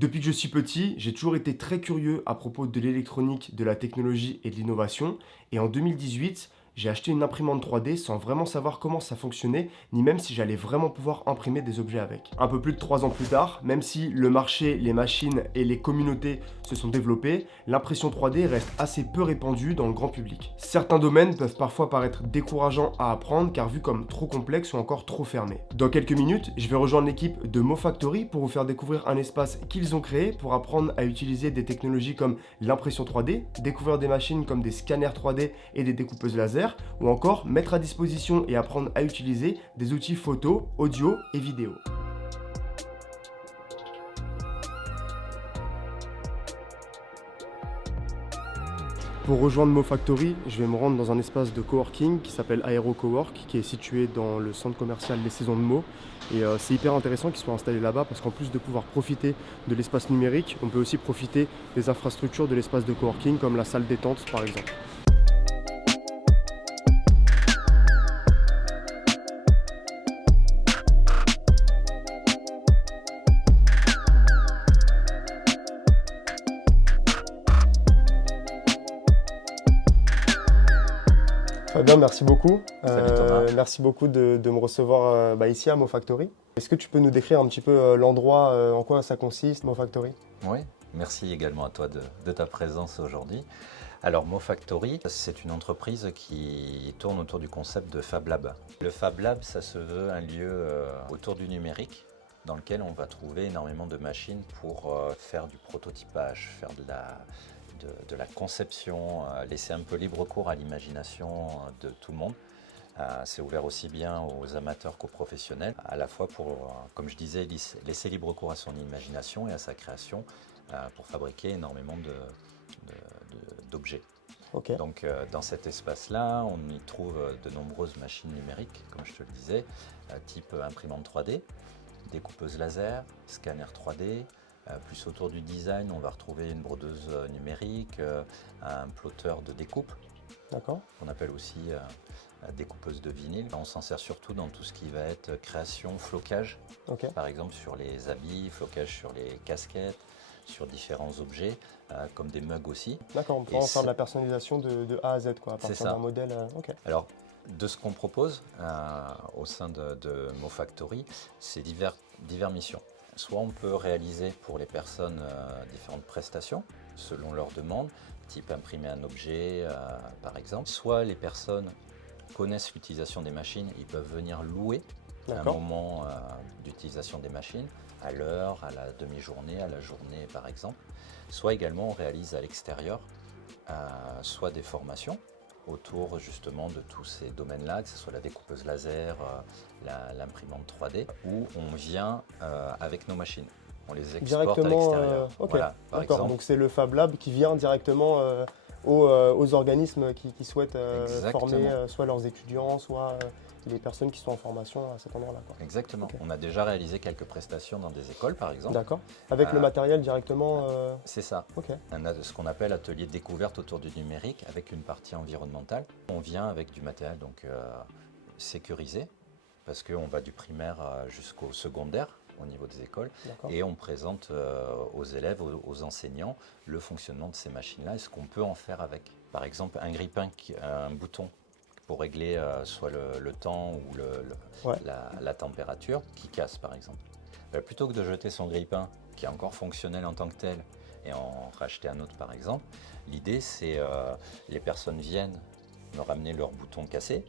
Depuis que je suis petit, j'ai toujours été très curieux à propos de l'électronique, de la technologie et de l'innovation. Et en 2018, j'ai acheté une imprimante 3D sans vraiment savoir comment ça fonctionnait, ni même si j'allais vraiment pouvoir imprimer des objets avec. Un peu plus de 3 ans plus tard, même si le marché, les machines et les communautés se sont développées, l'impression 3D reste assez peu répandue dans le grand public. Certains domaines peuvent parfois paraître décourageants à apprendre car vus comme trop complexes ou encore trop fermés. Dans quelques minutes, je vais rejoindre l'équipe de MoFactory pour vous faire découvrir un espace qu'ils ont créé pour apprendre à utiliser des technologies comme l'impression 3D, découvrir des machines comme des scanners 3D et des découpeuses laser, ou encore mettre à disposition et apprendre à utiliser des outils photo, audio et vidéo. Pour rejoindre MoFactory, je vais me rendre dans un espace de coworking qui s'appelle Aero Cowork, qui est situé dans le centre commercial Les Saisons de Meaux. Et c'est hyper intéressant qu'ils soient installés là-bas parce qu'en plus de pouvoir profiter de l'espace numérique, on peut aussi profiter des infrastructures de l'espace de coworking comme la salle détente par exemple. Fabien, merci beaucoup. Salut Thomas. Merci beaucoup de me recevoir ici à MoFactory. Est-ce que tu peux nous décrire un petit peu l'endroit, en quoi ça consiste, MoFactory? Oui, merci également à toi de ta présence aujourd'hui. Alors MoFactory, c'est une entreprise qui tourne autour du concept de Fab Lab. Le Fab Lab, ça se veut un lieu autour du numérique dans lequel on va trouver énormément de machines pour faire du prototypage, faire de la conception, laisser un peu libre cours à l'imagination de tout le monde. C'est ouvert aussi bien aux amateurs qu'aux professionnels, à la fois pour, comme je disais, laisser libre cours à son imagination et à sa création pour fabriquer énormément d'objets. Ok. Donc dans cet espace-là, on y trouve de nombreuses machines numériques, comme je te le disais, type imprimante 3D, découpeuse laser, scanner 3D. Plus autour du design, on va retrouver une brodeuse numérique, un plotter de découpe, qu'on appelle aussi découpeuse de vinyle. On s'en sert surtout dans tout ce qui va être création, flocage, par exemple sur les habits, flocage sur les casquettes, sur différents objets, comme des mugs aussi. D'accord, on peut en faire de la personnalisation de A à Z, quoi, à partir d'un modèle. Alors, de ce qu'on propose au sein de MoFactory, c'est divers missions. Soit on peut réaliser pour les personnes différentes prestations selon leurs demandes, type imprimer un objet par exemple. Soit les personnes connaissent l'utilisation des machines, ils peuvent venir louer un moment d'utilisation des machines, à l'heure, à la demi-journée, à la journée par exemple. Soit également on réalise à l'extérieur soit des formations autour justement de tous ces domaines-là, que ce soit la découpeuse laser, l'imprimante 3D, où on vient avec nos machines. On les exporte à l'extérieur. Voilà, d'accord, donc c'est le Fab Lab qui vient directement aux organismes qui souhaitent former soit leurs étudiants, soit les personnes qui sont en formation à cet endroit-là. Exactement. On a déjà réalisé quelques prestations dans des écoles, par exemple. D'accord. Avec le matériel directement C'est ça. On a ce qu'on appelle atelier de découverte autour du numérique, avec une partie environnementale. On vient avec du matériel donc, sécurisé, parce qu'on va du primaire jusqu'au secondaire au niveau des écoles, et on présente aux élèves, aux enseignants, le fonctionnement de ces machines-là et ce qu'on peut en faire avec. Par exemple, un grille-pain, un bouton pour régler soit le temps ou la température qui casse par exemple. Plutôt que de jeter son grille-pain qui est encore fonctionnel en tant que tel et en racheter un autre par exemple, l'idée c'est les personnes viennent me ramener leur bouton cassé,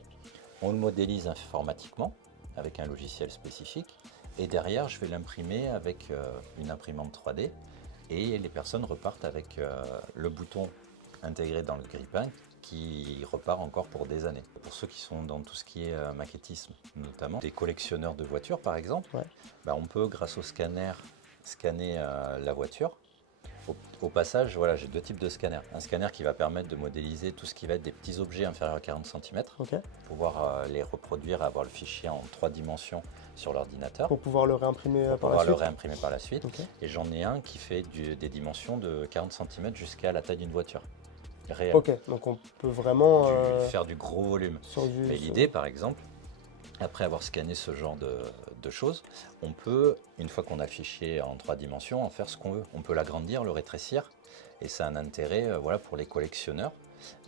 on le modélise informatiquement avec un logiciel spécifique et derrière je vais l'imprimer avec une imprimante 3D et les personnes repartent avec le bouton intégré dans le grille-pain qui repart encore pour des années. Pour ceux qui sont dans tout ce qui est maquettisme, notamment des collectionneurs de voitures par exemple, on peut grâce au scanner scanner la voiture. Au passage, voilà, j'ai deux types de scanners. Un scanner qui va permettre de modéliser tout ce qui va être des petits objets inférieurs à 40 cm, pouvoir les reproduire, avoir le fichier en 3 dimensions sur l'ordinateur. Pour pouvoir le réimprimer par la suite. Et j'en ai un qui fait des dimensions de 40 cm jusqu'à la taille d'une voiture. Réel. Donc on peut vraiment faire du gros volume. Mais l'idée, par exemple, Après avoir scanné ce genre de choses, on peut, une fois qu'on a le fichier en 3 dimensions, en faire ce qu'on veut. On peut l'agrandir, le rétrécir, et ça a un intérêt voilà, pour les collectionneurs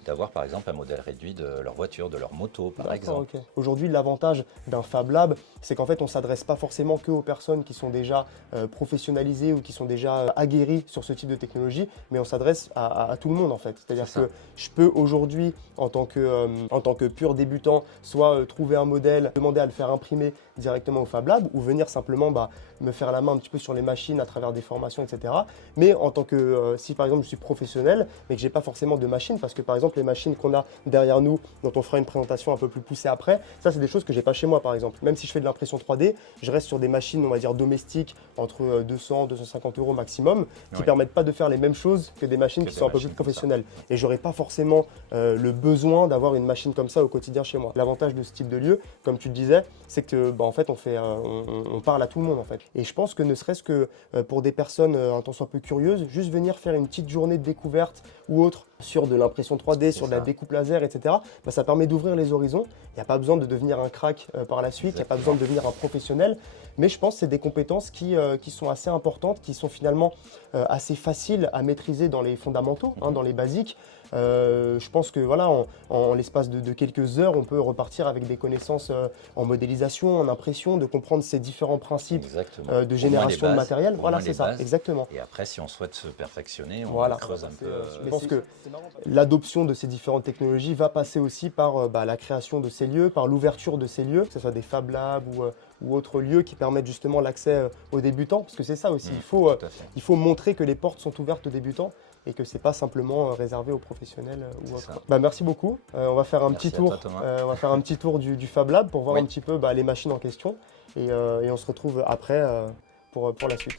d'avoir par exemple un modèle réduit de leur voiture, de leur moto par exemple. Okay. Aujourd'hui, l'avantage d'un Fab Lab, c'est qu'en fait, on ne s'adresse pas forcément que aux personnes qui sont déjà professionnalisées ou qui sont déjà aguerries sur ce type de technologie, mais on s'adresse à tout le monde en fait. C'est-à-dire que je peux aujourd'hui, en tant que pur débutant, soit trouver un modèle, demander à le faire imprimer directement au Fab Lab ou venir simplement me faire la main un petit peu sur les machines à travers des formations, etc. Mais en tant que, si par exemple je suis professionnel, mais que je n'ai pas forcément de machine, parce que par exemple les machines qu'on a derrière nous, dont on fera une présentation un peu plus poussée après, ça c'est des choses que j'ai pas chez moi par exemple. Même si je fais de l'impression 3D, je reste sur des machines, on va dire domestiques, entre 200 250 € maximum, qui permettent pas de faire les mêmes choses que des machines qui sont un peu plus professionnelles. Et j'aurais pas forcément le besoin d'avoir une machine comme ça au quotidien chez moi. L'avantage de ce type de lieu, comme tu le disais, c'est que en fait on parle à tout le monde en fait. Et je pense que ne serait-ce que pour des personnes un tant soit peu curieuses, juste venir faire une petite journée de découverte ou autre sur de l'impression 3D, sur de la découpe laser, etc., ça permet d'ouvrir les horizons. Il n'y a pas besoin de devenir un crack par la suite, il n'y a pas besoin de devenir un professionnel, mais je pense que c'est des compétences qui sont assez importantes, qui sont finalement assez faciles à maîtriser dans les fondamentaux, dans les basiques. Je pense que voilà, en l'espace de quelques heures, on peut repartir avec des connaissances en modélisation, en impression, de comprendre ces différents principes de génération de matériel. Voilà, c'est ça, exactement. Et après, si on souhaite se perfectionner, on creuse un peu. Je pense que l'adoption de ces différentes technologies va passer aussi par la création de ces lieux, par l'ouverture de ces lieux, que ce soit des Fab Labs ou autres lieux qui permettent justement l'accès aux débutants, parce que c'est ça aussi, il faut montrer que les portes sont ouvertes aux débutants et que c'est pas simplement réservé aux professionnels ou autres. Merci beaucoup. On va faire un petit tour. On va faire un petit tour du Fab Lab pour voir un petit peu les machines en question et on se retrouve après pour la suite.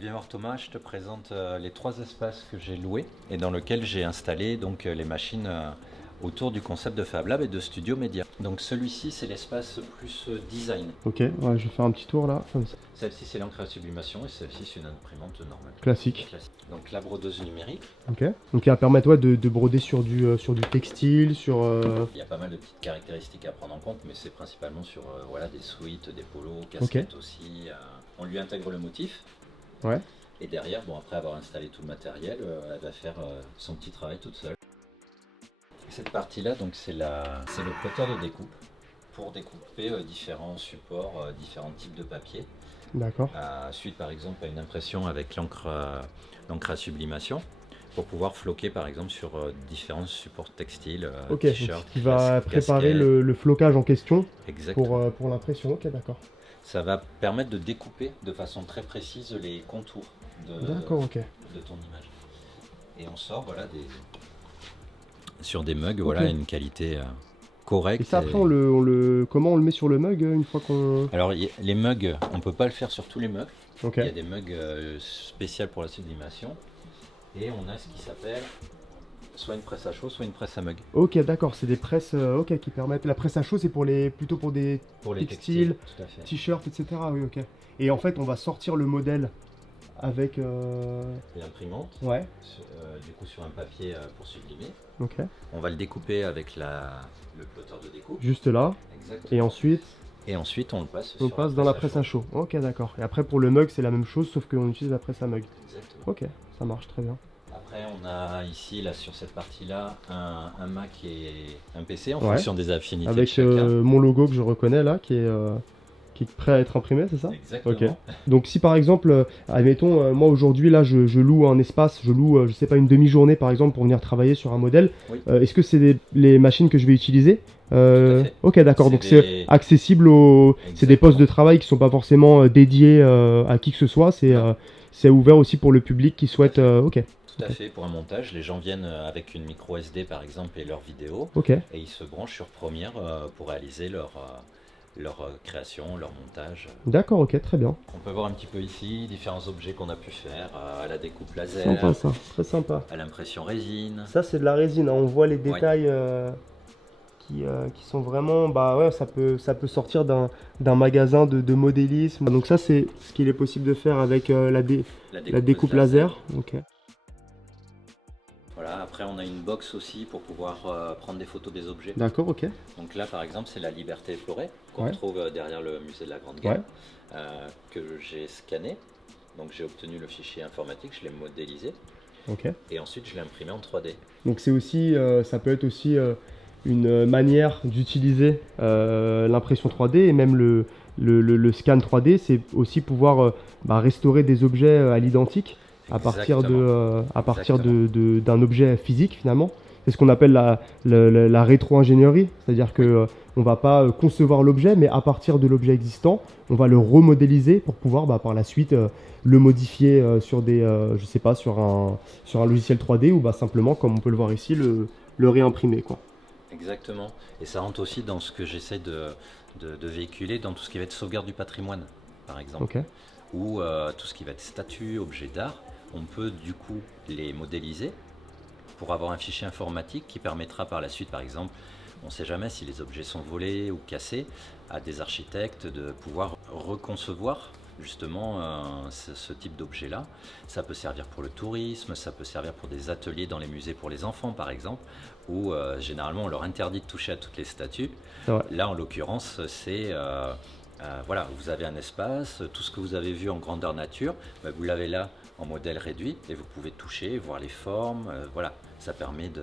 Viens voir Thomas, je te présente les 3 espaces que j'ai loués et dans lesquels j'ai installé donc, les machines autour du concept de Fab Lab et de Studio Média. Donc celui-ci c'est l'espace plus design. Ok, ouais, je vais faire un petit tour là. Celle-ci c'est l'encre à sublimation et celle-ci c'est une imprimante normale. Classique. Donc la brodeuse numérique. Ok, donc elle permet de broder sur du textile, sur... Il y a pas mal de petites caractéristiques à prendre en compte, mais c'est principalement sur voilà, des sweats, des polos, casquettes aussi. On lui intègre le motif. Ouais. Et derrière, après avoir installé tout le matériel, elle va faire son petit travail toute seule. Cette partie-là, donc c'est le plotter de découpe pour découper différents supports, différents types de papier. D'accord. Suite par exemple à une impression avec l'encre à sublimation, pour pouvoir floquer par exemple sur différents supports textiles, t-shirts. Il va préparer le flocage en question pour l'impression. Ok, d'accord. Ça va permettre de découper de façon très précise les contours de ton image. Et on sort sur des mugs, une qualité correcte. Et ça après, comment on le met sur le mug une fois qu'on... Alors les mugs, on ne peut pas le faire sur tous les mugs. Okay. Il y a des mugs spéciaux pour la sublimation. Et on a ce qui s'appelle soit une presse à chaud, soit une presse à mug. Ok, d'accord, c'est des presses qui permettent... La presse à chaud, c'est plutôt pour des textiles, t-shirts, etc. Oui, ok. Et en fait, on va sortir le modèle avec... l'imprimante, du coup sur un papier pour sublimer. Ok. On va le découper avec le plotter de découpe. Juste là. Exactement. Et ensuite, on le passe dans la presse à chaud. Ok, d'accord. Et après, pour le mug, c'est la même chose, sauf qu'on utilise la presse à mug. Exactement. Ok, ça marche très bien. Après, on a ici, sur cette partie-là, un Mac et un PC en fonction des affinités avec de chacun. Mon logo que je reconnais là, qui est prêt à être imprimé, c'est ça? Exactement. Okay. Donc si par exemple, admettons, moi aujourd'hui là, je loue un espace, je sais pas, une demi-journée par exemple pour venir travailler sur un modèle, est-ce que c'est les machines que je vais utiliser? Ok, d'accord, donc c'est accessible c'est des postes de travail qui sont pas forcément dédiés à qui que ce soit, c'est ouvert aussi pour le public qui souhaite... ok. Tout à fait, pour un montage, les gens viennent avec une micro SD par exemple et leur vidéo, et ils se branchent sur Premiere pour réaliser leur création, leur montage. D'accord, ok, très bien. On peut voir un petit peu ici différents objets qu'on a pu faire, à la découpe laser, sympa, ça. Très sympa. À l'impression résine. Ça c'est de la résine, hein. On voit les détails qui sont vraiment, bah ouais, ça peut sortir d'un magasin de modélisme. Donc ça, c'est ce qu'il est possible de faire avec la découpe laser. Ok. Voilà, après on a une box aussi pour pouvoir prendre des photos des objets. D'accord, ok. Donc là par exemple c'est la Liberté Florée qu'on Ouais. trouve derrière le musée de la Grande Guerre, Ouais. que j'ai scanné. Donc j'ai obtenu le fichier informatique, je l'ai modélisé Ok. et ensuite je l'ai imprimé en 3D. Donc c'est aussi, ça peut être aussi une manière d'utiliser l'impression 3D et même le scan 3D, c'est aussi pouvoir restaurer des objets à l'identique à partir d'un objet physique finalement. C'est ce qu'on appelle la rétro-ingénierie, c'est-à-dire que on va pas concevoir l'objet, mais à partir de l'objet existant, on va le remodéliser pour pouvoir par la suite le modifier sur je sais pas, sur un logiciel 3D ou simplement, comme on peut le voir ici, le réimprimer, quoi. Exactement. Et ça rentre aussi dans ce que j'essaie de véhiculer, dans tout ce qui va être sauvegarde du patrimoine, par exemple. Ok. Ou tout ce qui va être statues, objets d'art. On peut du coup les modéliser pour avoir un fichier informatique qui permettra par la suite, par exemple, on ne sait jamais si les objets sont volés ou cassés, à des architectes de pouvoir reconcevoir justement ce type d'objet-là. Ça peut servir pour le tourisme, ça peut servir pour des ateliers dans les musées pour les enfants par exemple, où généralement on leur interdit de toucher à toutes les statues. Ouais. Là en l'occurrence c'est voilà, vous avez un espace, tout ce que vous avez vu en grandeur nature, vous l'avez là en modèle réduit et vous pouvez toucher, voir les formes, voilà, ça permet de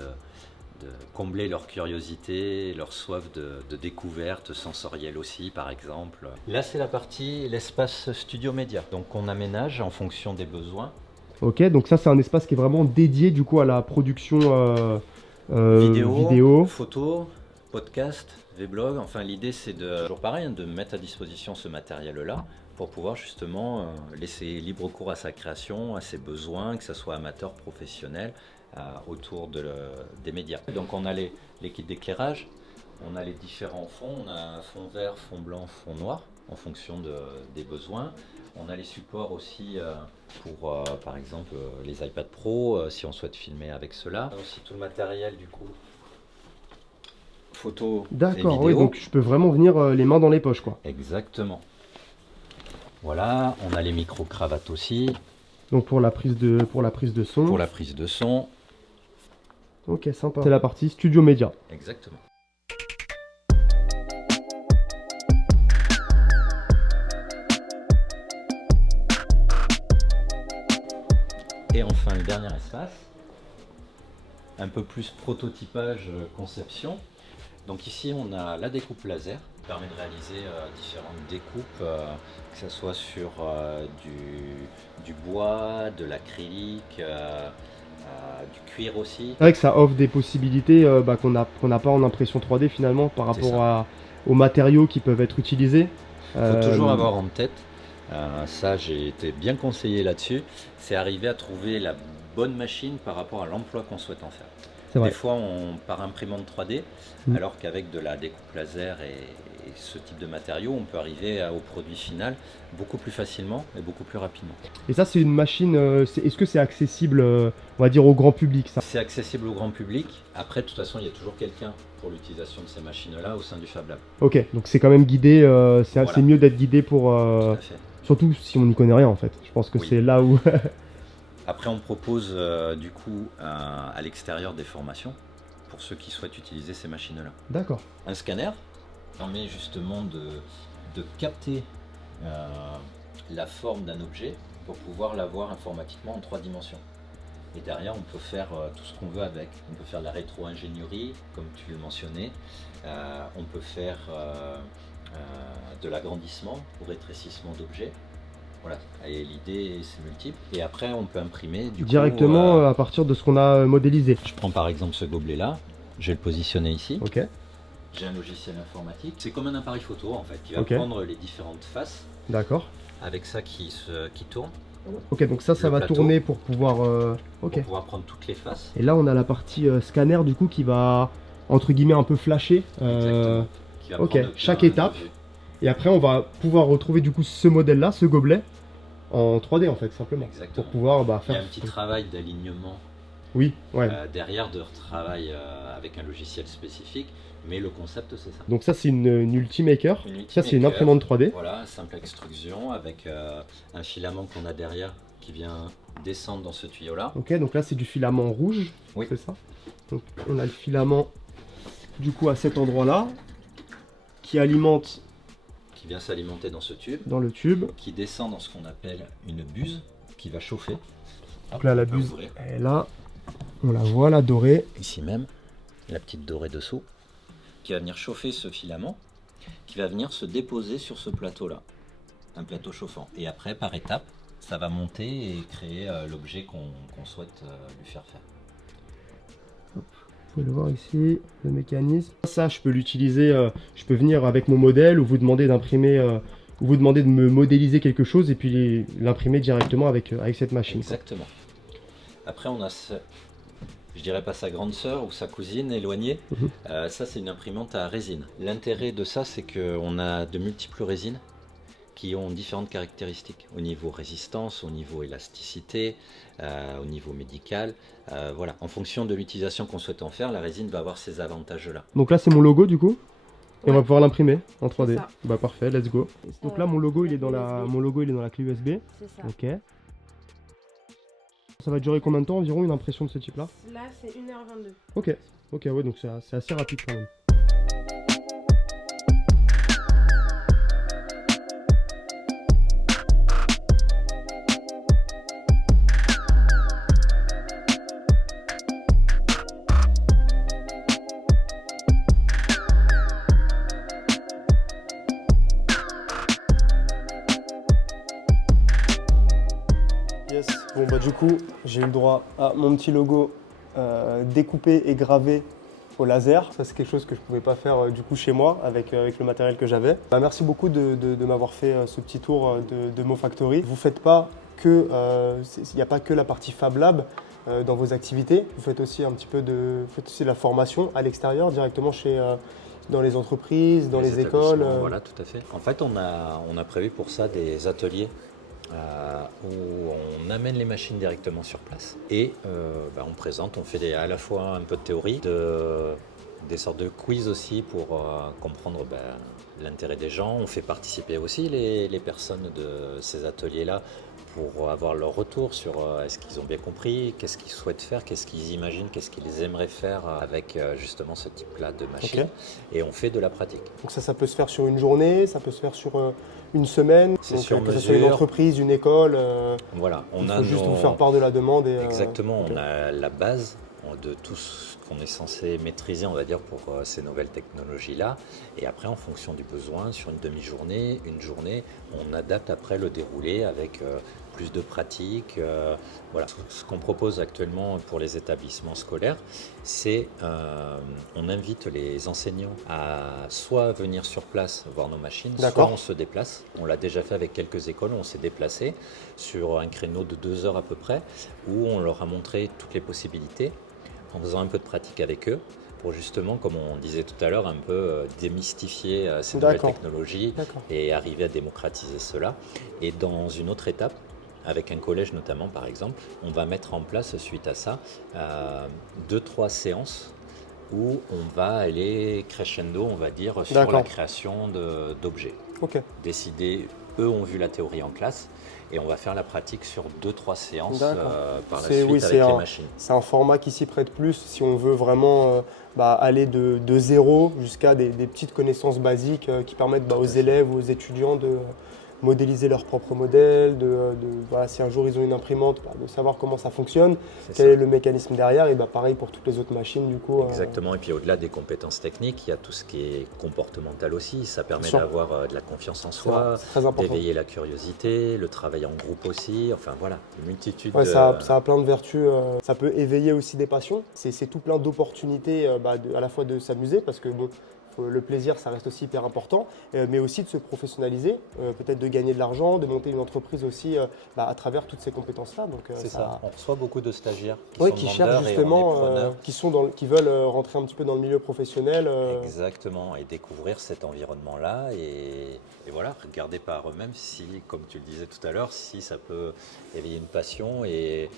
combler leur curiosité, leur soif de découverte sensorielle aussi par exemple. Là c'est la partie, l'espace studio média, donc on aménage en fonction des besoins. Ok, donc ça c'est un espace qui est vraiment dédié du coup à la production vidéo, photos, podcast, vlog, enfin l'idée c'est toujours pareil, de mettre à disposition ce matériel-là pour pouvoir justement laisser libre cours à sa création, à ses besoins, que ce soit amateur, professionnel, autour des médias. Donc on a les kits d'éclairage, on a les différents fonds, on a un fond vert, fond blanc, fond noir en fonction des besoins. On a les supports aussi pour par exemple les iPad Pro si on souhaite filmer avec cela. On a aussi tout le matériel du coup. Photos et vidéos. D'accord, oui, donc je peux vraiment venir les mains dans les poches, quoi. Exactement. Voilà, on a les micro-cravates aussi. Donc pour la prise de son. Pour la prise de son. Ok, sympa. C'est la partie studio média. Exactement. Et enfin le dernier espace, un peu plus prototypage, conception. Donc ici on a la découpe laser qui permet de réaliser différentes découpes, que ce soit sur du bois, de l'acrylique, du cuir aussi. C'est vrai que ça offre des possibilités qu'on n'a pas en impression 3D finalement par rapport aux matériaux qui peuvent être utilisés. Il faut toujours avoir en tête, ça j'ai été bien conseillé là-dessus, c'est arriver à trouver la bonne machine par rapport à l'emploi qu'on souhaite en faire. Des fois on part imprimante 3D, alors qu'avec de la découpe laser et ce type de matériaux, on peut arriver au produit final beaucoup plus facilement et beaucoup plus rapidement. Et ça c'est une machine, est-ce que c'est accessible, on va dire, au grand public ça? C'est accessible au grand public, après de toute façon il y a toujours quelqu'un pour l'utilisation de ces machines-là au sein du Fab Lab. Ok, donc c'est quand même guidé, c'est Voilà. mieux d'être guidé pour... Tout à fait. Surtout si on n'y connaît rien en fait, je pense que c'est là où... Après, on propose du coup à l'extérieur des formations pour ceux qui souhaitent utiliser ces machines-là. D'accord. Un scanner permet justement de capter la forme d'un objet pour pouvoir l'avoir informatiquement en 3 dimensions. Et derrière, on peut faire tout ce qu'on veut avec. On peut faire de la rétro-ingénierie, comme tu le mentionnais. On peut faire de l'agrandissement ou rétrécissement d'objets. Voilà, et l'idée c'est multiple. Et après on peut imprimer directement à partir de ce qu'on a modélisé. Je prends par exemple ce gobelet là, je vais le positionner ici. Ok. J'ai un logiciel informatique, c'est comme un appareil photo en fait, qui va prendre les différentes faces. D'accord. Avec ça qui tourne. Ok, donc ça va tourner pour pouvoir... pour pouvoir prendre toutes les faces. Et là on a la partie scanner du coup qui va entre guillemets un peu flasher. Qui va prendre chaque étape. Et après, on va pouvoir retrouver du coup ce modèle-là, ce gobelet, en 3D en fait, simplement. Exactement. Pour pouvoir faire... Il y a un petit travail d'alignement Oui, ouais. Derrière de travail avec un logiciel spécifique, mais le concept c'est ça. Donc ça, c'est une Ultimaker. Une Ça, c'est une Ultimaker, imprimante 3D. voilà, simple extrusion avec un filament qu'on a derrière qui vient descendre dans ce tuyau là. Ok, donc là, c'est du filament rouge. Oui. C'est ça. Donc on a le filament, du coup, à cet endroit-là, qui alimente Qui vient s'alimenter dans ce tube, dans le tube. qui descend dans ce qu'on appelle une buse qui va chauffer. Donc là, la On peut buse ouvrir. est là. On la voit, la dorée. Ici même, la petite dorée dessous, qui va venir chauffer ce filament, qui va venir se déposer sur ce plateau-là, un plateau chauffant. Et après, par étapes, ça va monter et créer l'objet qu'on souhaite lui faire faire. Vous pouvez le voir ici, le mécanisme. Ça, je peux l'utiliser, je peux venir avec mon modèle ou vous demander d'imprimer, ou vous demander de me modéliser quelque chose et puis l'imprimer directement avec cette machine. Exactement. Après, on a, je dirais pas sa grande sœur ou sa cousine éloignée. Ça, c'est une imprimante à résine. L'intérêt de ça, c'est qu'on a de multiples résines qui ont différentes caractéristiques au niveau résistance, au niveau élasticité, au niveau médical. Voilà. En fonction de l'utilisation qu'on souhaite en faire, la résine va avoir ces avantages-là. Donc là, c'est mon logo du coup. Et on va Ouais. pouvoir l'imprimer en 3D. ça. Bah parfait, let's go. Donc là, mon logo, il est dans la, USB. mon logo, il est dans la clé USB. C'est ça. Ok. Ça va durer combien de temps environ une impression de ce type-là? Là, c'est 1h22. Ok. Ok, ouais, donc c'est assez rapide quand même. Yes, bon bah du coup j'ai eu le droit à mon petit logo découpé et gravé au laser. Ça c'est quelque chose que je ne pouvais pas faire du coup chez moi avec le matériel que j'avais. Bah, merci beaucoup de m'avoir fait ce petit tour de MoFactory. Vous faites pas que, il n'y a pas que la partie Fab Lab dans vos activités. Vous faites aussi un petit peu de la formation à l'extérieur directement dans les entreprises, dans les écoles. établissements, Voilà, tout à fait. En fait, on a prévu pour ça des ateliers où on amène les machines directement sur place et on présente, on fait à la fois un peu de théorie, des sortes de quiz aussi pour comprendre l'intérêt des gens. On fait participer aussi les personnes de ces ateliers-là pour avoir leur retour sur est-ce qu'ils ont bien compris, qu'est-ce qu'ils souhaitent faire, qu'est-ce qu'ils imaginent, qu'est-ce qu'ils aimeraient faire avec justement ce type-là de machine. Ok. Et on fait de la pratique. Donc ça peut se faire sur une journée, ça peut se faire sur une semaine. C'est Donc, sur que ce soit une mesure. entreprise, une école. Voilà, Il faut juste vous faire part de la demande. Et, Exactement, ok. on a la base de tout ce qu'on est censé maîtriser, on va dire, pour ces nouvelles technologies-là. Et après, en fonction du besoin, sur une demi-journée, une journée, on adapte après le déroulé avec plus de pratique. Voilà. Ce qu'on propose actuellement pour les établissements scolaires, c'est on invite les enseignants à soit venir sur place voir nos machines, soit D'accord. on se déplace. On l'a déjà fait avec quelques écoles, on s'est déplacé sur un créneau de 2 heures à peu près, où on leur a montré toutes les possibilités en faisant un peu de pratique avec eux pour justement, comme on disait tout à l'heure, un peu démystifier ces nouvelles D'accord. technologies D'accord. et arriver à démocratiser cela. Et dans une autre étape, avec un collège notamment par exemple, on va mettre en place suite à ça 2-3 séances où on va aller crescendo, on va dire, sur D'accord. la création d'objets. Ok. Décider, eux ont vu la théorie en classe et on va faire la pratique sur 2-3 séances D'accord. par la C'est- suite oui, avec c'est les un- machines. C'est un format qui s'y prête plus si on veut vraiment aller de zéro jusqu'à des petites connaissances basiques qui permettent aux élèves ou aux étudiants de modéliser leur propre modèle, voilà, si un jour ils ont une imprimante, de savoir comment ça fonctionne, C'est quel ça. est le mécanisme derrière, et pareil pour toutes les autres machines du coup. Exactement, et puis au-delà des compétences techniques, il y a tout ce qui est comportemental aussi. Ça permet Bien sûr. d'avoir de la confiance en C'est vrai, soi, c'est très important. d'éveiller la curiosité, le travail en groupe aussi. Enfin voilà, une multitude Ouais, de... ça a plein de vertus. Ça peut éveiller aussi des passions. C'est tout plein d'opportunités à la fois de s'amuser parce que bon, le plaisir, ça reste aussi hyper important, mais aussi de se professionnaliser, peut-être de gagner de l'argent, de monter une entreprise aussi à travers toutes ces compétences-là. Donc, C'est ça. On reçoit beaucoup de stagiaires qui cherchent justement, qui veulent rentrer un petit peu dans le milieu professionnel. Exactement, et découvrir cet environnement-là et voilà, regarder par eux-mêmes si, comme tu le disais tout à l'heure, si ça peut éveiller une passion et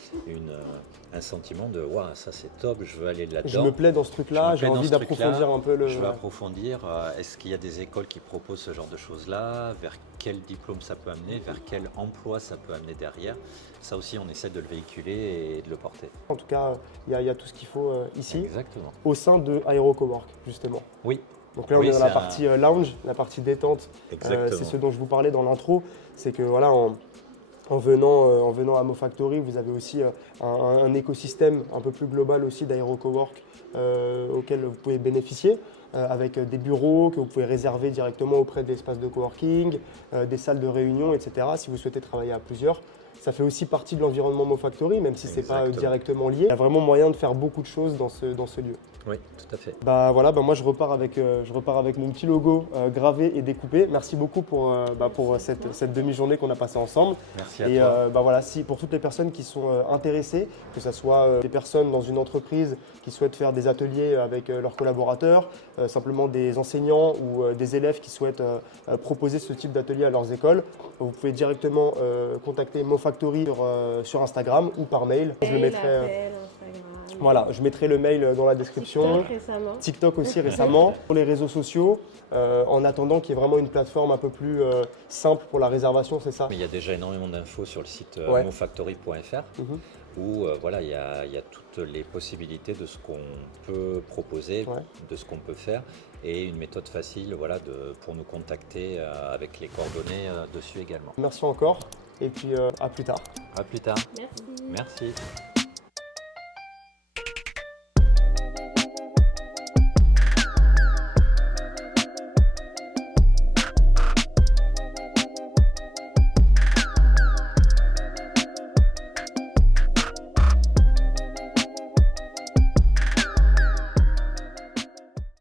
un sentiment de « waouh, ça c'est top, je veux aller là-dedans ». Je me plais dans ce truc-là, j'ai envie d'approfondir un peu le… Je veux approfondir, est-ce qu'il y a des écoles qui proposent ce genre de choses-là, vers quel diplôme ça peut amener, vers quel emploi ça peut amener derrière. Ça aussi, on essaie de le véhiculer et de le porter. En tout cas, il y a tout ce qu'il faut ici, exactement, au sein de AeroCowork, justement. Oui. Donc là, on est dans la partie lounge, la partie détente. C'est ce dont je vous parlais dans l'intro. C'est que voilà, en venant à MoFactory, vous avez aussi un écosystème un peu plus global aussi d'AeroCowork auquel vous pouvez bénéficier. Avec des bureaux que vous pouvez réserver directement auprès d'espaces de coworking, des salles de réunion, etc. si vous souhaitez travailler à plusieurs. Ça fait aussi partie de l'environnement MoFactory, même si ce n'est pas directement lié. Il y a vraiment moyen de faire beaucoup de choses dans ce lieu. Oui, tout à fait. Voilà, moi je repars avec mon petit logo gravé et découpé. Merci beaucoup pour cette demi-journée qu'on a passée ensemble. Merci à toi. Voilà, pour toutes les personnes qui sont intéressées, que ce soit des personnes dans une entreprise qui souhaitent faire des ateliers avec leurs collaborateurs, simplement des enseignants ou des élèves qui souhaitent proposer ce type d'atelier à leurs écoles, vous pouvez directement contacter MoFactory sur Instagram ou par mail. Je le mettrai. Voilà, je mettrai le mail dans la description. TikTok aussi récemment. Pour les réseaux sociaux, en attendant qu'il y ait vraiment une plateforme un peu plus simple pour la réservation, c'est ça? Il y a déjà énormément d'infos sur le site mofactory.fr où voilà, il y a toutes les possibilités de ce qu'on peut proposer, de ce qu'on peut faire et une méthode facile voilà, pour nous contacter avec les coordonnées dessus également. Merci encore et puis à plus tard. À plus tard. Merci. Merci.